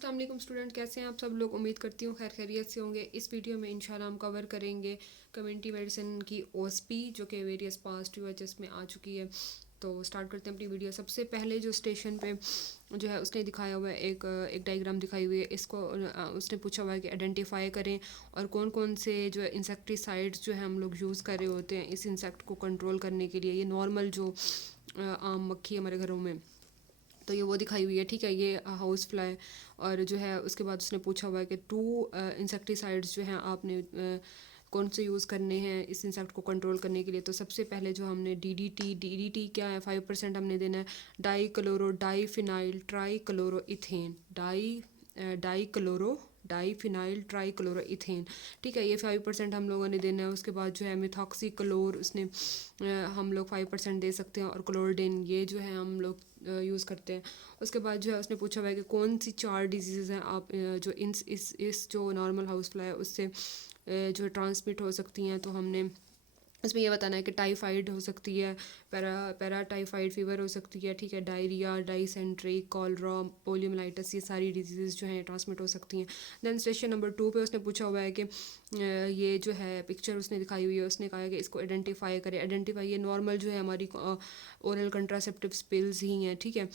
अस्सलाम वालेकुम स्टूडेंट, कैसे हैं आप सब लोग। उम्मीद करती हूँ खैर खैरियत से होंगे। इस वीडियो में इंशाल्लाह हम कवर करेंगे कम्युनिटी मेडिसिन की ओएसपी जो कि वेरियस पास्ट यूएचएस में आ चुकी है। तो स्टार्ट करते हैं अपनी वीडियो। सबसे पहले जो स्टेशन पे जो है उसने दिखाया हुआ है एक डायग्राम दिखाई हुई है। इसको उसने पूछा हुआ है कि आइडेंटिफाई करें और कौन कौन से जो है इंसेक्टिसाइड्स जो है हम लोग यूज़ कर रहे होते हैं इस इंसेक्ट को कंट्रोल करने के लिए। ये नॉर्मल जो आम मक्खी हमारे घरों में, तो ये वो दिखाई हुई है, ठीक है। ये हाउस फ्लाई। और जो है उसके बाद उसने पूछा हुआ है कि 2 इंसेक्टिसाइड्स जो हैं आपने कौन से यूज़ करने हैं इस इंसेक्ट को कंट्रोल करने के लिए। तो सबसे पहले जो हमने डीडीटी क्या है, 5% हमने देना है। Dichlorodiphenyltrichloroethane dichlorodiphenyltrichloroethane, ठीक है। ये 5% हम लोगों ने देना है। उसके बाद जो है मिथॉक्सी क्लोर उसने हम लोग 5% दे सकते हैं। और क्लोरडिन ये जो है हम लोग यूज़ करते हैं। उसके बाद जो है उसने पूछा हुआ है कि कौन सी 4 डिजीज़ हैं आप जो इस जो नॉर्मल हाउस फ्लाई है उससे जो ट्रांसमिट हो सकती हैं। तो हमने इसमें ये बताना है कि टाइफाइड हो सकती है, पैराटाइफाइड फीवर हो सकती है, ठीक है। डायरिया, डाइसेंट्री, कॉलरा, पोलियोमाइलिटिस, ये सारी डिजीज़ जो हैं ट्रांसमिट हो सकती हैं। देन स्टेशन नंबर 2 पे उसने पूछा हुआ है कि ये जो है पिक्चर उसने दिखाई हुई है। उसने कहा है कि इसको आइडेंटिफाई करें। आइडेंटिफाई ये नॉर्मल जो है हमारी ओरल कंट्रासेप्टिव पिल्स ही हैं, ठीक है।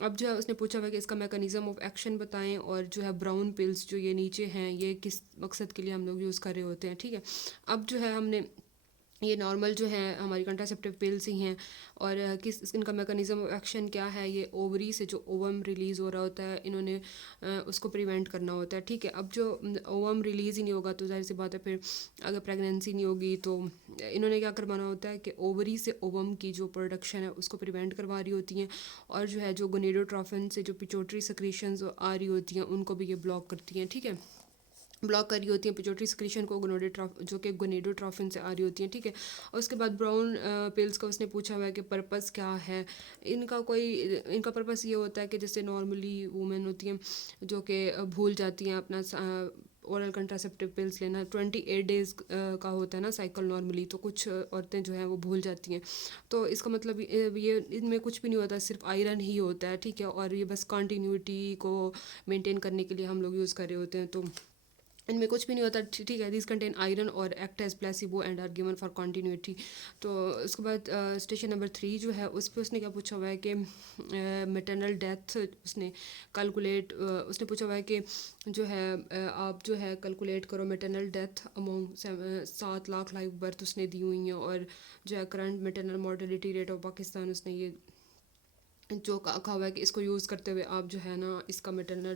अब जो है उसने पूछा हुआ है कि इसका मैकेनिज़्म ऑफ एक्शन बताएं और जो है ब्राउन पिल्स जो ये नीचे हैं ये किस मकसद के लिए हम लोग यूज़ कर रहे होते हैं, ठीक है। अब जो है हमने ये नॉर्मल जो है हमारी कंट्रासेप्टिव पिल्स ही हैं। और किस इनका मैकेनिज़्म ऑफ एक्शन क्या है, ये ओवरी से जो ओवम रिलीज़ हो रहा होता है इन्होंने उसको प्रिवेंट करना होता है, ठीक है। अब जो ओवम रिलीज़ ही नहीं होगा तो जाहिर सी बात है फिर अगर प्रेगनेंसी नहीं होगी तो इन्होंने क्या करवाना होता है कि ओवरी से ओवम की जो प्रोडक्शन है उसको प्रिवेंट करवा रही होती हैं। और जो है जो गोनेडोट्रोफिन से जो पिट्यूटरी सेक्रीशंस आ रही होती हैं उनको भी ये ब्लॉक करती हैं, ठीक है। ब्लॉक कर रही होती हैं पिट्यूटरी सिक्रीशन को जो कि गोनेडोट्रोफिन से आ रही होती हैं, ठीक है। और उसके बाद ब्राउन पिल्स का उसने पूछा हुआ है कि पर्पस क्या है इनका पर्पस ये होता है कि जैसे नॉर्मली वुमेन होती हैं जो कि भूल जाती हैं अपना ओरल कंट्रासेप्टिव पिल्स लेना। 28 डेज़ का होता है ना साइकिल नॉर्मली, तो कुछ औरतें जो हैं वो भूल जाती हैं। तो इसका मतलब ये इनमें कुछ भी नहीं होता, सिर्फ आयरन ही होता है, ठीक है। और ये बस कंटिन्यूटी को मेंटेन करने के लिए हम लोग यूज़ कर रहे होते हैं। तो इनमें कुछ भी नहीं होता, ठीक है। दिस कंटेन आयरन और act as placebo and are given for continuity. तो उसके बाद स्टेशन नंबर 3 जो है उस पर उसने क्या पूछा हुआ है कि मेटरनल डेथ उसने कैलकुलेट उसने पूछा हुआ है कि जो है आप जो है कैलकुलेट करो maternal death among 7 lakh live birth उसने दी हुई हैं। और जो है current maternal mortality rate of Pakistan उसने ये जो कहा हुआ है कि इसको यूज़ करते हुए आप जो है ना इसका मेटरनल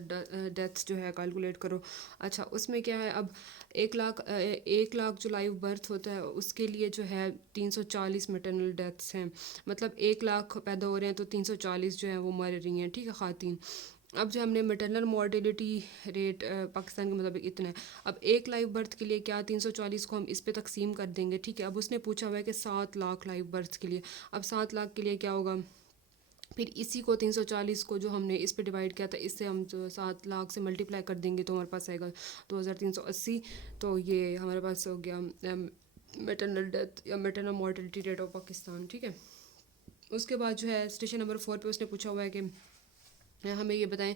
डेथ्स जो है कैलकुलेट करो। अच्छा, उसमें क्या है, अब 1 लाख जो लाइव बर्थ होता है उसके लिए जो है 340 मेटरनल डेथ्स हैं। मतलब 1 लाख पैदा हो रहे हैं तो 340 जो है वो मर रही हैं, ठीक है, खातन। अब जो हमने मेटरनल मॉर्टेलिटी रेट पाकिस्तान के मुताबिक इतना है। अब 1 लाइव बर्थ के लिए क्या 340 को हम इस पे तकसीम कर देंगे, ठीक है। अब उसने पूछा हुआ है कि 7 लाख लाइव बर्थ के लिए। अब 7 लाख के लिए क्या होगा, फिर इसी को 340 को जो हमने इस पे डिवाइड किया था इससे हम जो 7 लाख से मल्टीप्लाई कर देंगे तो हमारे पास आएगा 2380। तो ये हमारे पास हो गया मेटरनल डेथ या maternal mortality rate of Pakistan, ठीक है। उसके बाद जो है स्टेशन नंबर 4 पे उसने पूछा हुआ है कि हमें ये बताएं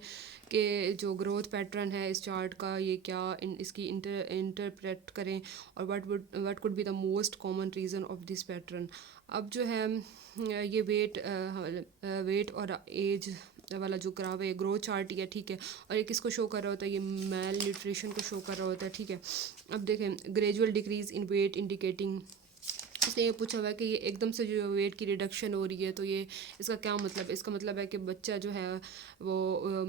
कि जो ग्रोथ पैटर्न है इस चार्ट का ये क्या इसकी इंटरप्रेट करें। और what could be the most common reason of this pattern. अब जो है ये वेट और एज वाला जो ग्राफ है ये ग्रोथ चार्ट ही है, ठीक है। और ये किसको शो कर रहा होता है, ये मेल न्यूट्रिशन को शो कर रहा होता है, ठीक है। अब देखें gradual decrease in weight indicating. इसने ये पूछा हुआ है कि ये एकदम से जो वेट की रिडक्शन हो रही है तो ये इसका क्या मतलब है। इसका मतलब है कि बच्चा जो है वो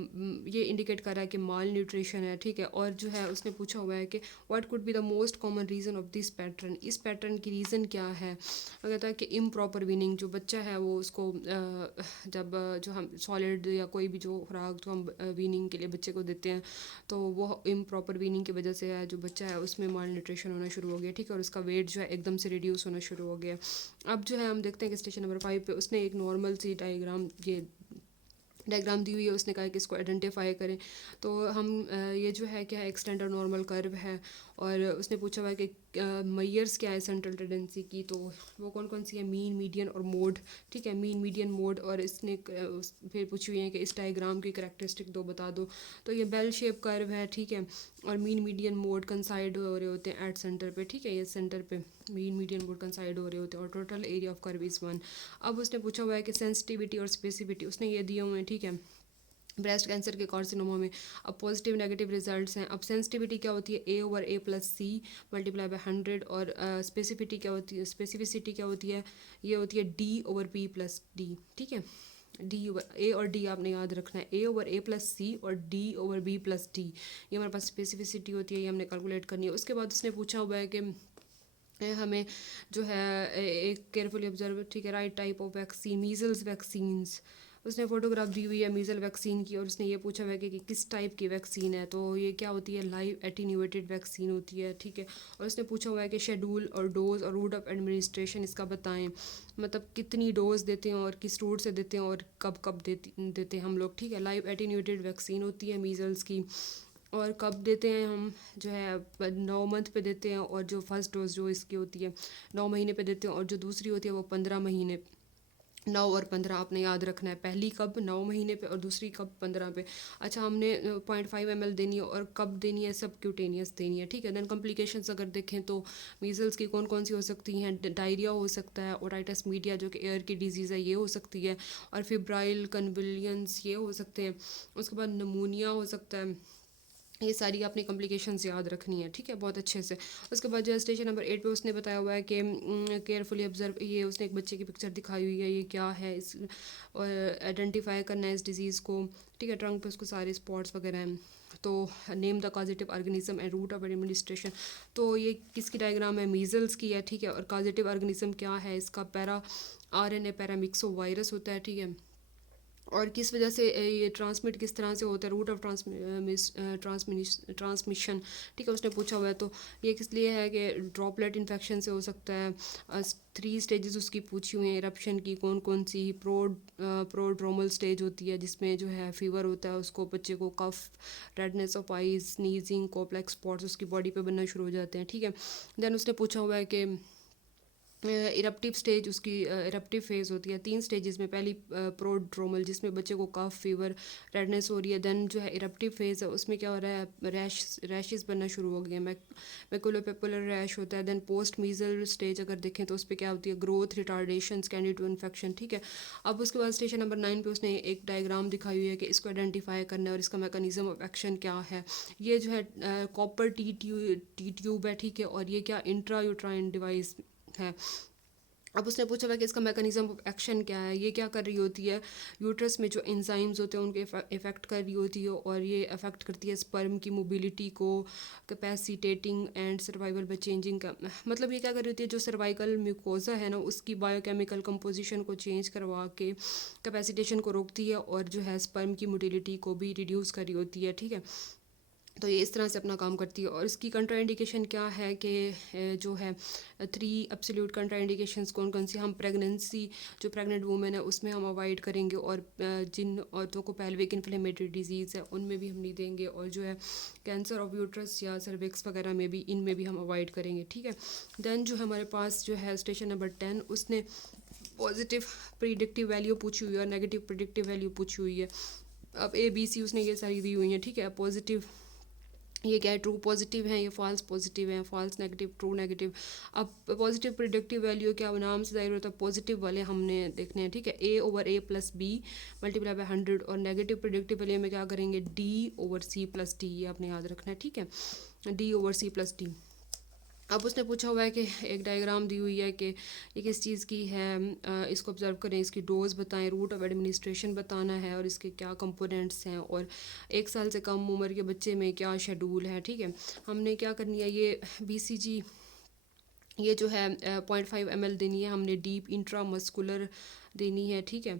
ये इंडिकेट कर रहा है कि माल न्यूट्रिशन है, ठीक है। और जो है उसने पूछा हुआ है कि what could be the most common reason of this pattern. इस पैटर्न की रीज़न क्या है। वो कहता है कि इम्प्रॉपर वीनिंग, जो बच्चा है वो उसको जब जो हम सॉलिड या कोई भी जो खुराक जो हम वीनिंग के लिए बच्चे को देते हैं तो वो इम्प्रॉपर वीनिंग की वजह से है जो बच्चा है उसमें माल न्यूट्रिशन होना शुरू हो गया, ठीक है। और उसका वेट जो है एकदम से रिड्यूस होना शुरू हो गया। अब जो है हम देखते हैं कि स्टेशन नंबर 5 पे उसने एक नॉर्मल सी डायग्राम दी हुई है। उसने कहा कि इसको आइडेंटिफाई करें। तो हम ये जो है क्या है एक स्टैंडर्ड नॉर्मल कर्व है। और उसने पूछा हुआ है कि मैयर्स क्या है सेंट्रल टेंडेंसी की, तो वो कौन कौन सी है, मीन, मीडियन और मोड, ठीक है, मीन, मीडियन, मोड। और इसने फिर पूछी हुई है कि इस डायग्राम की करैक्टरिस्टिक दो बता दो। तो ये बेल शेप कर्व है, ठीक है, और मीन, मीडियन, मोड कंसाइड हो रहे होते हैं एट सेंटर पे, ठीक है, ये सेंटर पे मीन, मीडियन, मोड कंसाइड हो रहे होते हैं, और total area of curve is 1। अब उसने पूछा हुआ है कि सेंसिटिविटी और स्पेसिफिटी उसने ये दिए हुए हैं, ठीक है, ब्रेस्ट कैंसर के कार्सिनोमा में। अब पॉजिटिव नेगेटिव रिजल्ट्स हैं। अब सेंसिटिविटी क्या होती है, A/A+C मल्टीप्लाई बाय 100। और स्पेसिफिटी क्या होती है, स्पेसिफिसिटी क्या होती है, ये होती है D/B+D, ठीक है, A और D आपने याद रखना है, A/A+C और D/B+D, ये हमारे पास स्पेसिफिसिटी होती है, ये हमने कैलकुलेट करनी है। उसके बाद उसने पूछा हुआ है कि हमें जो है एक केयरफुली ऑब्जर्व, ठीक है, right type of vaccine, measles vaccines. उसने फोटोग्राफ दी हुई है मीजल वैक्सीन की, और उसने ये पूछा हुआ है कि किस टाइप की वैक्सीन है, तो ये क्या होती है, लाइव एटीन्यूएटेड वैक्सीन होती है, ठीक है। और उसने पूछा हुआ है कि शेड्यूल और डोज और रूट ऑफ एडमिनिस्ट्रेशन इसका बताएं, मतलब कितनी डोज देते हैं और किस रूट से देते हैं और कब कब देते हैं हम लोग, ठीक है। लाइव एटीन्यूएटेड वैक्सीन होती है मीजल्स की, और कब देते हैं हम, जो है 9 मंथ पे देते हैं, और जो फर्स्ट डोज जो इसकी होती है 9 महीने पे देते हैं, और जो दूसरी होती है वो 15 महीने। 9 और 15 आपने याद रखना है, पहली कब 9 महीने पे और दूसरी कब 15 पे। अच्छा, हमने 0.5 ml देनी है, और कब देनी है, सब क्यूटेनियस देनी है, ठीक है। देन कॉम्प्लिकेशंस अगर देखें तो मीजल्स की कौन कौन सी हो सकती हैं, डायरिया हो सकता है, ओटाइटिस मीडिया जो कि एयर की डिजीज़ है ये हो सकती है, और फिब्राइल कन्वुलियंस ये हो सकते हैं। उसके बाद नमूनिया हो सकता है। ये सारी आपने कॉम्प्लिकेशंस याद रखनी है, ठीक है, बहुत अच्छे से। उसके बाद जो है स्टेशन नंबर 8 पे उसने बताया हुआ है कि केयरफुली ऑब्जर्व, ये उसने एक बच्चे की पिक्चर दिखाई हुई है, ये क्या है इस, और आइडेंटिफाई करना है इस डिज़ीज़ को, ठीक है। ट्रंक पे उसको सारे स्पॉट्स वगैरह हैं। तो name the causative organism and route of administration, तो ये किसकी डायग्राम है, मीजल्स की है, ठीक है। और कॉजेटिव ऑर्गेनिज्म क्या है इसका, पैरा RNA पैरामिक्सो वायरस होता है, ठीक है। और किस वजह से ये ट्रांसमिट किस तरह से होता है, रूट ऑफ ट्रांसमिशन, ठीक है, उसने पूछा हुआ है। तो ये किस लिए है कि ड्रॉपलेट इन्फेक्शन से हो सकता है। 3 स्टेजेस उसकी पूछी हुई हैं इरप्शन की, कौन कौन सी, प्रोड्रोमल स्टेज होती है जिसमें जो है फीवर होता है, उसको बच्चे को cough, redness of eyes, sneezing, complex spots उसकी बॉडी पे बनना शुरू हो जाते हैं, ठीक है। देन उसने पूछा हुआ है कि इरप्टिव स्टेज उसकी इरप्टिव फेज़ होती है 3 स्टेजेस में। पहली प्रोड्रोमल जिसमें बच्चे को कफ, फीवर, रेडनेस हो रही है। देन जो है इरप्टिव फेज़ है उसमें क्या हो रहा है, रैशेस बनना शुरू हो गए हैं, मैकुलोपेपुलर रैश होता है। देन पोस्ट मीजल स्टेज अगर देखें तो उस पर क्या होती है, ग्रोथ रिटार्डेशन, कैंडिड इन्फेक्शन, ठीक है। अब उसके बाद स्टेशन नंबर 9 पे उसने एक डायग्राम दिखाई हुई है कि इसको आइडेंटिफाई करना है और इसका मैकेनिज्म ऑफ एक्शन क्या है। ये जो है कॉपर टी ट्यूब है, ठीक है, और ये क्या इंट्रा यूट्राइन डिवाइस है। अब उसने पूछा हुआ कि इसका मैकेनिज्म ऑफ एक्शन क्या है, ये क्या कर रही होती है, यूट्रस में जो एंजाइम्स होते हैं उनके इफेक्ट कर रही होती है, और ये अफेक्ट करती है स्पर्म की मोबिलिटी को, कैपेसिटेटिंग एंड सर्वाइवल बाय चेंजिंग का, मतलब ये क्या कर रही होती है, जो सर्वाइकल म्यूकोजा है ना उसकी बायोकेमिकल कंपोजिशन को चेंज करवा के कैपेसिटेशन को रोकती है, और जो है स्पर्म की मोटिलिटी को भी रिड्यूस कर रही होती है, ठीक है। तो ये इस तरह से अपना काम करती है। और इसकी कंट्राइंडिकेशन क्या है कि जो है 3 एब्सोल्यूट कंट्राइंडिकेशंस कौन कौन सी, हम प्रेगनेंसी, जो प्रेग्नेंट वूमेन है उसमें हम अवॉइड करेंगे, और जिन औरतों को पेल्विक इन्फ्लेमेटरी डिजीज़ है उनमें भी हम नहीं देंगे, और जो है कैंसर ऑफ यूट्रस या सर्विक्स वगैरह में भी, इनमें भी हम अवॉइड करेंगे, ठीक है। देन जो हमारे पास जो है स्टेशन नंबर 10 उसने पॉजिटिव प्रिडिक्टिव वैल्यू पूछी हुई है और नेगेटिव प्रिडिक्टिव वैल्यू पूछी हुई है। अब ABC उसने ये सारी दी हुई हैं, ठीक है। पॉजिटिव ये क्या है, ट्रू पॉजिटिव है, ये फॉल्स पॉजिटिव है, फॉल्स नेगेटिव, ट्रू नेगेटिव। अब पॉजिटिव प्रिडिक्टिव वैल्यू क्या नाम से जाहिर होता है, पॉजिटिव वाले हमने देखने हैं, ठीक है, A/A+B मल्टीप्लाई बाय 100। और नेगेटिव प्रिडिक्टिव वैल्यू में क्या करेंगे, D/C+D, ये आपने याद रखना है, ठीक है, D/C+D। अब उसने पूछा हुआ है कि एक डायग्राम दी हुई है कि ये किस चीज़ की है, इसको ऑब्जर्व करें, इसकी डोज बताएं, रूट ऑफ एडमिनिस्ट्रेशन बताना है, और इसके क्या कंपोनेंट्स हैं, और 1 साल से कम उम्र के बच्चे में क्या शेड्यूल है, ठीक है। हमने क्या करनी है, ये BCG ये जो है 0.5 ml देनी है हमने, डीप इंट्रामस्कुलर देनी है, ठीक है।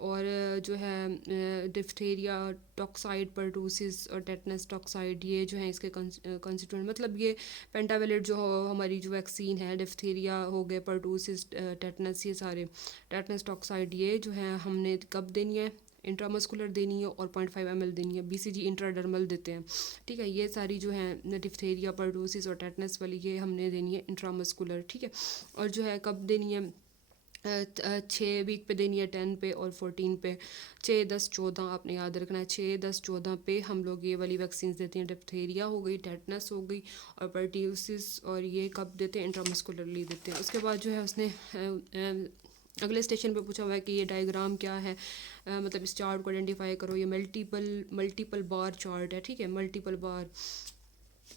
और जो है डिफ्थेरिया टॉक्साइड पर्टूसिस और टेटनस टॉक्साइड, ये जो है इसके कंस्टिट्यूएंट, मतलब ये पेंटावेलेट जो हमारी जो वैक्सीन है, डिफ्थेरिया हो गए, पर्टूसिस, टेटनस, ये सारे, टेटनस टॉक्साइड, ये जो है हमने कब देनी है, इंट्रामस्कुलर देनी है और 0.5 ml देनी है। BCG इंट्राडर्मल देते हैं, ठीक है। ये सारी जो है डिप्थीरिया, पर्टोसिस और टेटनस वाली ये हमने देनी है इंट्रामस्कुलर, ठीक है। और जो है कब देनी है, 6 वीक पे देनी है, 10 पे और 14 पे। 6, 10, 14 आपने याद रखना है। 6, 10, 14 पे हम लोग ये वाली वैक्सीन देते हैं। डिप्थीरिया हो गई, टेटनस हो गई और पर्ट्यूसिस, और ये कब देते हैं, इंट्रामस्कुलरली देते हैं। उसके बाद जो है उसने अगले स्टेशन पे पूछा हुआ है कि ये डायग्राम क्या है, मतलब इस चार्ट को आइडेंटिफाई करो। ये मल्टीपल बार चार्ट है, ठीक है, मल्टीपल बार।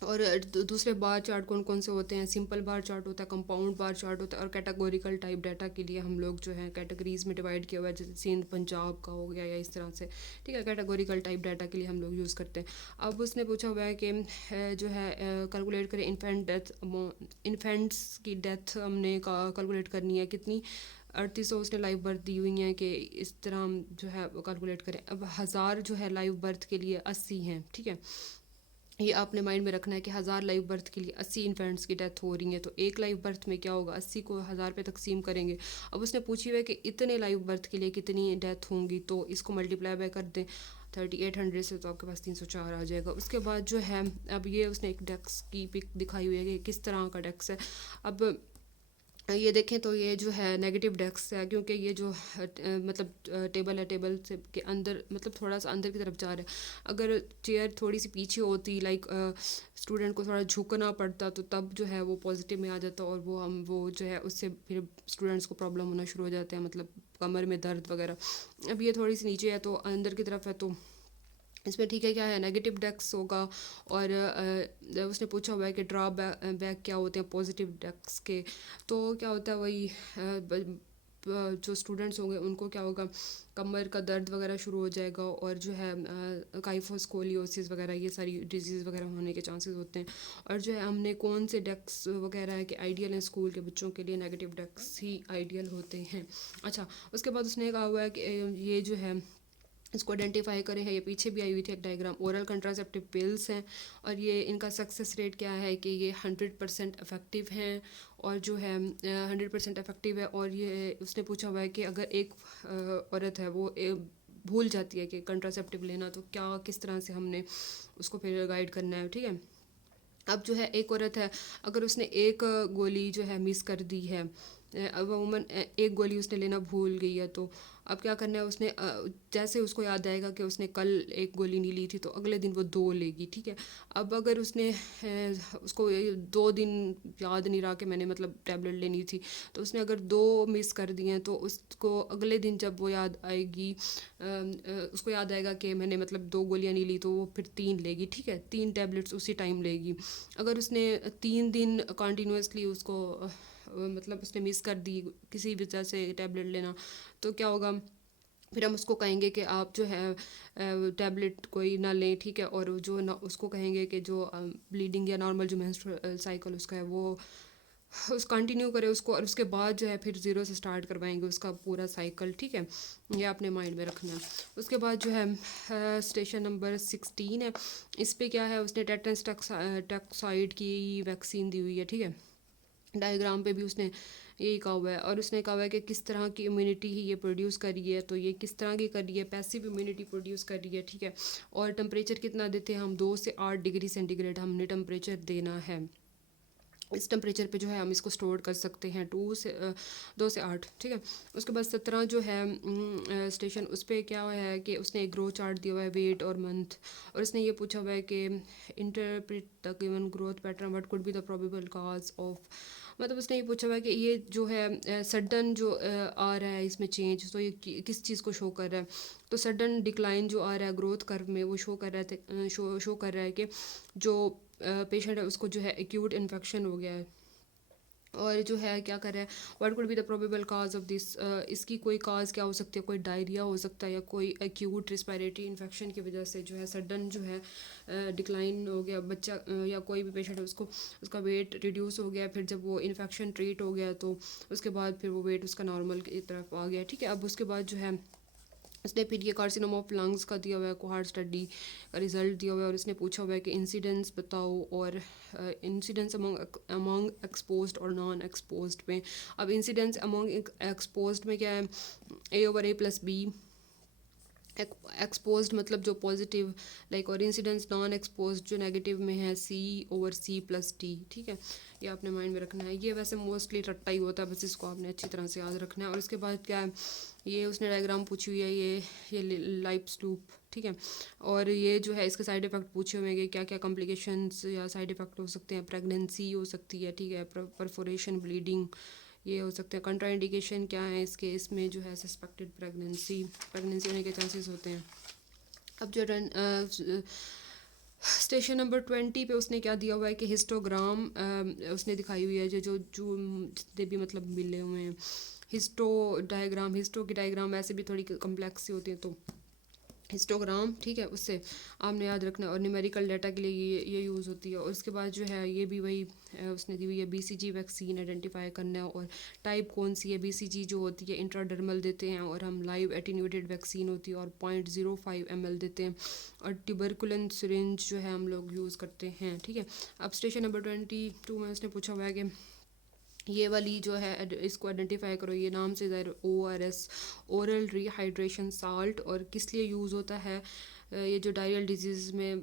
और दूसरे बार चार्ट कौन कौन से होते हैं, सिंपल बार चार्ट होता है, कंपाउंड बार चार्ट होता है, और कैटेगोरिकल टाइप डाटा के लिए हम लोग जो है कैटेगरीज में डिवाइड किया हुआ है, जैसे सिंध पंजाब का हो गया या इस तरह से, ठीक है। कैटेगोरिकल टाइप डाटा के लिए हम लोग यूज़ करते हैं। अब उसने पूछा हुआ है कि जो है कैलकुलेट करें इन्फेंट्स की डेथ हमने कैलकुलेट करनी है कितनी, 3800 उसने लाइव बर्थ दी हुई हैं कि इस तरह हम जो है वो कैलकुलेट करें। अब 1000 जो है लाइव बर्थ के लिए 80 हैं, ठीक है। ये आपने माइंड में रखना है कि 1000 लाइव बर्थ के लिए 80 इन्फेंट्स की डेथ हो रही है, तो एक लाइव बर्थ में क्या होगा, 80 को 1000 पे तकसीम करेंगे। अब उसने पूछी हुआ है कि इतने लाइव बर्थ के लिए कितनी डेथ होंगी, तो इसको मल्टीप्लाई बाय कर दें 3800 से, तो आपके पास 304 आ जाएगा। उसके बाद जो है अब ये उसने एक डेस्क की पिक दिखाई हुई है कि किस तरह का डेस्क है। अब ये देखें तो ये जो है नेगेटिव डेस्क है, क्योंकि ये जो मतलब टेबल है, टेबल से के अंदर मतलब थोड़ा सा अंदर की तरफ जा रहा है। अगर चेयर थोड़ी सी पीछे होती, लाइक स्टूडेंट को थोड़ा झुकना पड़ता, तो तब जो है वो पॉजिटिव में आ जाता, और वो जो है उससे फिर स्टूडेंट्स को प्रॉब्लम होना शुरू हो जाते हैं, मतलब कमर में दर्द वगैरह। अब ये थोड़ी सी नीचे है तो अंदर की तरफ है, तो इसमें ठीक है क्या है, नेगेटिव डेस्क होगा। और उसने पूछा हुआ है कि ड्रॉ बैक क्या होते हैं पॉजिटिव डेस्क के। तो क्या होता है वही जो स्टूडेंट्स होंगे उनको क्या होगा, कमर का दर्द वगैरह शुरू हो जाएगा, और जो है काइफोस्कोलियोसिस वगैरह ये सारी डिजीज़ वगैरह होने के चांसेस होते हैं। और जो है हमने कौन से डेस्क वगैरह है कि आइडियल हैं स्कूल के बच्चों के लिए, नेगेटिव डेस्क ही आइडियल होते हैं। अच्छा, उसके बाद उसने कहा हुआ है कि ये जो है इसको आइडेंटिफाई करें है, ये पीछे भी आई हुई थी एक डायग्राम। ओरल कंट्रासेप्टिव पिल्स हैं, और ये इनका सक्सेस रेट क्या है कि ये 100% इफ़ेक्टिव हैं, और जो है 100% इफ़ेक्टिव है। और ये उसने पूछा हुआ है कि अगर एक औरत है वो भूल जाती है कि कंट्रासेप्टिव लेना, तो क्या किस तरह से हमने उसको फिर गाइड करना है, ठीक है। अब जो है एक औरत है, अगर उसने एक गोली जो है मिस कर दी है, अब वूमन एक गोली उसने लेना भूल गई है, तो अब क्या करना है उसने, जैसे उसको याद आएगा कि उसने कल एक गोली नहीं ली थी, तो अगले दिन वो 2 लेगी, ठीक है। अब अगर उसने उसको 2 दिन याद नहीं रहा कि मैंने मतलब टैबलेट लेनी थी, तो उसने अगर 2 मिस कर दिए हैं, तो उसको अगले दिन जब वो याद आएगी, उसको याद आएगा कि मैंने मतलब 2 गोलियां नहीं ली, तो वो फिर 3 लेगी, ठीक है। 3 टैबलेट्स उसी टाइम लेगी। अगर उसने 3 दिन कंटिन्यूसली उसको मतलब उसने मिस कर दी किसी वजह से टैबलेट लेना, तो क्या होगा, फिर हम उसको कहेंगे कि आप जो है टैबलेट कोई ना लें, ठीक है। और जो ना उसको कहेंगे कि जो ब्लीडिंग या नॉर्मल जो मेंस्ट्रुअल साइकिल उसका है वो उस कंटिन्यू करे उसको, और उसके बाद जो है फिर ज़ीरो से स्टार्ट करवाएंगे उसका पूरा साइकिल, ठीक है। ये आपने माइंड में रखना है। उसके बाद जो है स्टेशन नंबर 16 है, इस पे क्या है, उसने टेटनस टॉक्साइड की वैक्सीन दी हुई है, ठीक है। डायग्राम पे भी उसने यही कहा हुआ है, और उसने कहा हुआ है कि किस तरह की इम्यूनिटी ही ये प्रोड्यूस कर रही है, तो ये किस तरह की कर रही है, पैसिव इम्यूनिटी प्रोड्यूस कर रही है, ठीक है। और टेम्परेचर कितना देते हैं हम, 2 से 8 डिग्री सेंटीग्रेड हमने टेम्परेचर देना है। इस टेम्परेचर पे जो है हम इसको स्टोर कर सकते हैं 2 से 8, ठीक है। उसके बाद 17 जो है स्टेशन, उस पर क्या है कि उसने एक ग्रो चार्ट दिया हुआ है, वेट और मंथ, और उसने ये पूछा हुआ है कि interpret the given growth pattern, what could be the probable cause of, मतलब उसने ये पूछा हुआ है कि ये जो है सडन जो आ रहा है इसमें चेंज, तो ये किस चीज़ को शो कर रहा है। तो सडन डिक्लाइन जो आ रहा है ग्रोथ कर्व में, वो शो कर रहा है, शो कर रहा है कि जो पेशेंट है उसको जो है एक्यूट इन्फेक्शन हो गया है। और जो है क्या कर रहा है, what could be the probable cause of this, इसकी कोई काज क्या हो सकती है, कोई डायरिया हो सकता है, या कोई एक्यूट रिस्पायरेटरी इन्फेक्शन की वजह से जो है सडन जो है डिक्लाइन हो गया बच्चा, या कोई भी पेशेंट है उसको उसका वेट रिड्यूस हो गया, फिर जब वो इन्फेक्शन ट्रीट हो गया तो उसके बाद फिर वो वेट उसका नॉर्मल की तरफ आ गया, ठीक है। अब उसके बाद जो है उसने फिर ये कार्सिनोमा ऑफ लंग्स का दिया हुआ है, कोहार्ट स्टडी का रिजल्ट दिया हुआ है, और इसने पूछा हुआ है कि इंसिडेंस बताओ, और इंसिडेंस अमंग एक्सपोज्ड और नॉन एक्सपोज्ड में। अब इंसिडेंस अमंग एक्सपोज्ड में क्या है, A/A+B, एक्सपोज्ड मतलब जो पॉजिटिव लाइक, और इंसिडेंस नॉन एक्सपोज्ड जो नेगेटिव में है C/C+T, ठीक है। ये आपने माइंड में रखना है। ये वैसे मोस्टली रट्टा ही होता है, बस इसको आपने अच्छी तरह से याद रखना है। और उसके बाद क्या है, ये उसने डायग्राम पूछी हुई है, ये लाइफ लूप, ठीक है। और ये जो है इसके साइड इफ़ेक्ट पूछे हुए हैं कि क्या क्या कॉम्प्लिकेशंस या साइड इफ़ेक्ट हो सकते हैं। प्रेगनेंसी हो सकती है, ठीक है, परफोरेशन, ब्लीडिंग, ये हो सकते हैं। कंट्रा इंडिकेशन क्या है इसके, इसमें जो है सस्पेक्टेड प्रेगनेंसी होने के चांसेस होते हैं। अब जो स्टेशन नंबर 20 पे उसने क्या दिया हुआ है कि हिस्टोग्राम उसने दिखाई हुई है, जो जो जितने भी मतलब मिले हुए हैं। हिस्टो की डायग्राम ऐसे भी थोड़ी कम्प्लेक्स सी होती है, तो हिस्टोग्राम, ठीक है, उससे आपने याद रखना है। और न्यूमेरिकल डाटा के लिए ये यूज़ होती है। और उसके बाद जो है ये भी वही उसने दी हुई है, BCG वैक्सीन आइडेंटिफाई करना है और टाइप कौन सी है। BCG जो होती है इंट्राडर्मल देते हैं, और हम लाइव एटीन्यूएटेड वैक्सीन होती है और 0.05 ml देते हैं। और ट्यूबरकुलन सिरिंज जो है हम लोग यूज़ करते हैं, ठीक है। अब स्टेशन नंबर 22 में उसने पूछा हुआ है कि ये वाली जो है इसको आइडेंटिफाई करो। ये नाम से ज़ाहिर ORS, ओरल रिहाइड्रेशन साल्ट, और किस लिए यूज़ होता है। ये जो डायरियल डिजीज़ में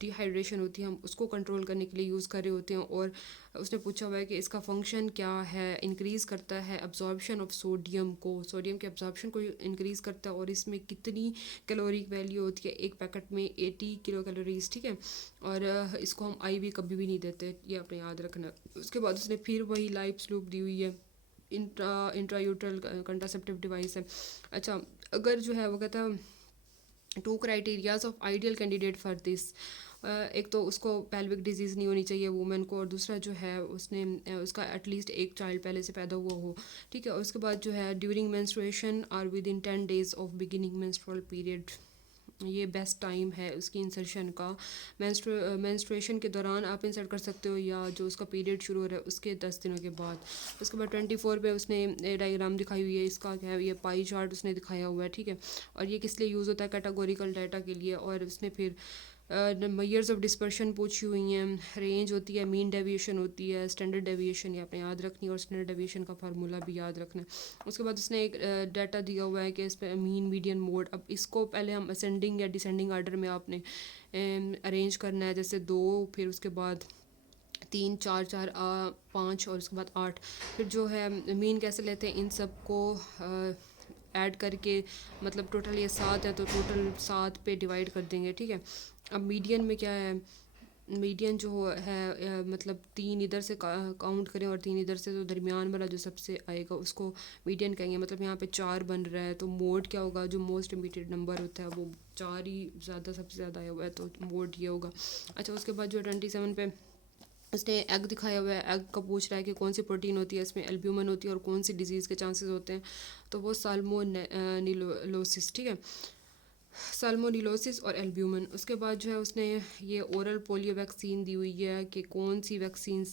डिहाइड्रेशन होती है, हम उसको कंट्रोल करने के लिए यूज़ कर रहे होते हैं। और उसने पूछा हुआ है कि इसका फंक्शन क्या है। इंक्रीज़ करता है अब्जॉर्प्शन ऑफ सोडियम के अब्जॉर्प्शन को इंक्रीज़ करता है। और इसमें कितनी कैलोरी वैल्यू होती है, एक पैकेट में 80 किलो कैलोरीज, ठीक है। और इसको हम IV कभी भी नहीं देते, ये आपने याद रखना। उसके बाद उसने फिर वही लाइफ स्लूप दी हुई है, इंट्रायूट्रल कंट्रासेप्टिव डिवाइस है। अच्छा, अगर जो है वो कहता है 2 criterias of ideal candidate for this. एक तो उसको पेल्विक डिजीज़ नहीं होनी चाहिए वुमेन को, और दूसरा जो है उसने उसका एटलीस्ट एक चाइल्ड पहले से पैदा हुआ हो, ठीक है। और उसके बाद जो है ड्यूरिंग मेंस्ट्रुएशन और with in 10 days of beginning menstrual period, ये बेस्ट टाइम है उसकी इंसर्शन का। मेंस्ट्रुएशन के दौरान आप इंसर्ट कर सकते हो, या जो उसका पीरियड शुरू हो रहा है उसके 10 दिनों के बाद। उसके बाद 24 पे उसने डायग्राम दिखाई हुई है, इसका क्या है, ये पाई चार्ट उसने दिखाया हुआ है, ठीक है। और ये किस लिए यूज़ होता है, कैटेगोरिकल डाटा के लिए। और उसने फिर मेजर्स ऑफ डिस्पर्शन पूछी हुई हैं। रेंज होती है, मीन डेविएशन होती है, स्टैंडर्ड डेविएशन, ये आपने याद रखनी है। और स्टैंडर्ड डेविएशन का फार्मूला भी याद रखना है। उसके बाद उसने एक डाटा दिया हुआ है कि इस पर मीन मीडियन मोड। अब इसको पहले हम असेंडिंग या डिसेंडिंग आर्डर में आपने अरेंज करना है, जैसे 2, फिर उसके बाद 3, 4, 4, 5, और उसके बाद 8। फिर जो है मीन कैसे लेते हैं, इन सब को ऐड करके, मतलब टोटल ये 7 है तो टोटल 7 पे डिवाइड कर देंगे, ठीक है। अब मीडियन में क्या है, मीडियन जो है मतलब 3 इधर से काउंट करें और 3 इधर से, तो दरमियान वाला जो सबसे आएगा उसको मीडियन कहेंगे। मतलब यहाँ पे 4 बन रहा है, तो मोड क्या होगा, जो मोस्ट इमीडिएट नंबर होता है वो 4 ही ज़्यादा सबसे ज़्यादा आया हुआ है, तो मोड ये होगा। अच्छा, उसके बाद जो 27 पे उसने एग दिखाया हुआ है। एग का पूछ रहा है कि कौन सी प्रोटीन होती है, इसमें एल्ब्यूमिन होती है और कौन सी डिजीज़ के चांसेस होते हैं, तो वो साल्मोनेलोसिस, ठीक है, साल्मोनेलोसिस और एल्ब्यूमिन। उसके बाद जो है उसने ये ओरल पोलियो वैक्सीन दी हुई है कि कौन सी वैक्सीन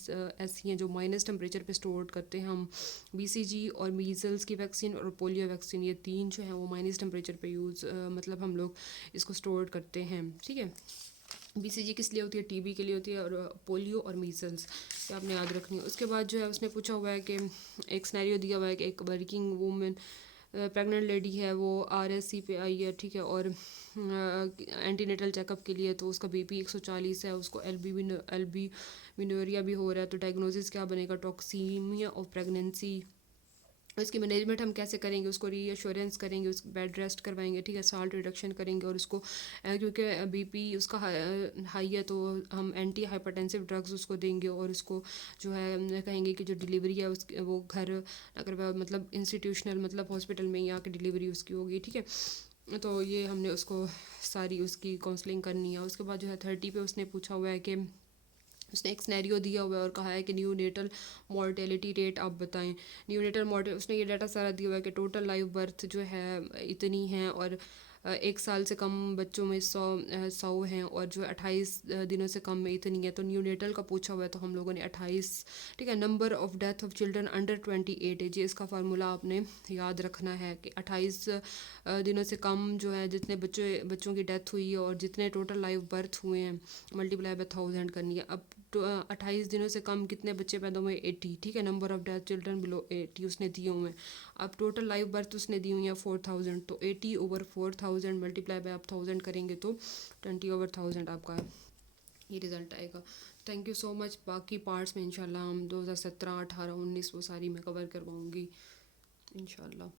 ऐसी हैं जो माइनस टेम्परेचर पे स्टोर करते हैं हम। BCG और मीज़ल्स की वैक्सीन और पोलियो वैक्सीन, ये 3 जो है वो माइनस टेम्परेचर पे मतलब हम लोग इसको स्टोर करते हैं, ठीक है। BCG किस लिए होती है, TB के लिए होती है, और पोलियो और मीज़ल्स, ये आपने याद रखनी है। उसके बाद जो है उसने पूछा हुआ है कि एक सिनेरियो दिया हुआ है कि एक वर्किंग वूमेन प्रेग्नेंट लेडी है, वो RSC पे आई है, ठीक है, और एंटीनेटल चेकअप के लिए, तो उसका BP 140 है, उसको एल्बी मिनोरिया भी हो रहा है, तो डायग्नोसिस क्या बनेगा, टॉक्सीमिया ऑफ प्रेगनेंसी। इसकी मैनेजमेंट हम कैसे करेंगे, उसको रीअश्योरेंस करेंगे, उसको बेड रेस्ट करवाएंगे, ठीक है, साल्ट रिडक्शन करेंगे, और उसको क्योंकि BP उसका हाई है तो हम एंटी हाइपरटेंसिव ड्रग्स उसको देंगे। और उसको जो है कहेंगे कि जो डिलीवरी है उसकी वो घर अगर मतलब इंस्टीट्यूशनल मतलब हॉस्पिटल में ही आके डिलीवरी उसकी होगी, ठीक है। तो ये हमने उसको सारी उसकी काउंसलिंग करनी है। उसके बाद जो है 30 पे उसने पूछा हुआ है कि उसने एक स्नैरियो दिया हुआ है और कहा है कि न्यूनेटल मॉर्टेलिटी रेट आप बताएं। न्यूनेटल मॉर्टे उसने ये डाटा सारा दिया हुआ है कि टोटल लाइव बर्थ जो है इतनी हैं, और 1 साल से कम बच्चों में 100 हैं, और जो 28 दिनों से कम में इतनी है। तो न्यूनेटल का पूछा हुआ है, तो हम लोगों ने 28, ठीक है। Number of death of children under 28 age, इसका फार्मूला आपने याद रखना है कि 28 दिनों से कम जो है जितने बच्चों की डेथ हुई है और जितने टोटल लाइव बर्थ हुए हैं मल्टीप्लाई बाय 1000 करनी है। अब 28 दिनों से कम कितने बच्चे पैदा हुए, 80, ठीक है। Number of death children below 80 उसने दिए हुए हैं। अब टोटल लाइव बर्थ उसने दी हुई है 4000, तो 80/4000 मल्टीप्लाई बाय आप 1000 करेंगे तो 20/1000 आपका ये रिज़ल्ट आएगा। Thank you so much. बाकी पार्ट्स में इंशाल्लाह हम 2017, 18, 19 वो सारी मैं कवर करवाऊँगी इंशाल्लाह।